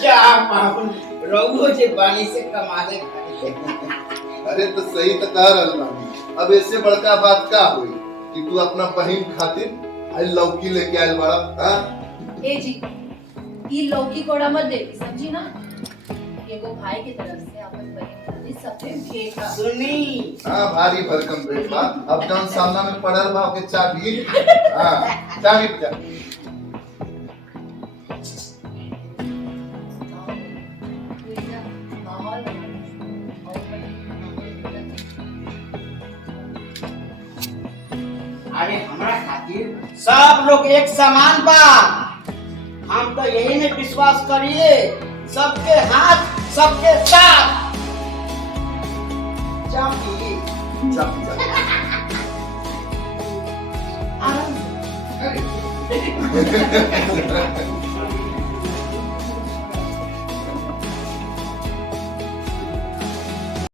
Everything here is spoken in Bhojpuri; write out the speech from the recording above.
क्या पाहुन रघुजी बानी से कमाले खाए। अरे तो सही तो कह रहा हूँ। अब इससे बड़का बात का हुई कि तू अपना बहन खातिर आई लौकी लेके आयल बड़ा। हाँ ए जी ई लौकी कोड़ा मत देवी समझी ना, एगो भाई की तरफ से अपन बहन खातिर सबके भेंट बा। सुनी हाँ भारी भरकम भेंट बा। अब जौन सामना में पड़ल बा ओके चाबी। हाँ चाबी जा। अरे हमरा खातिर सब लोग एक समान बा। हम तो यही में विश्वास करिए, सबके हाथ सबके साथ। चाबी चाबी जा। आराम से। अरे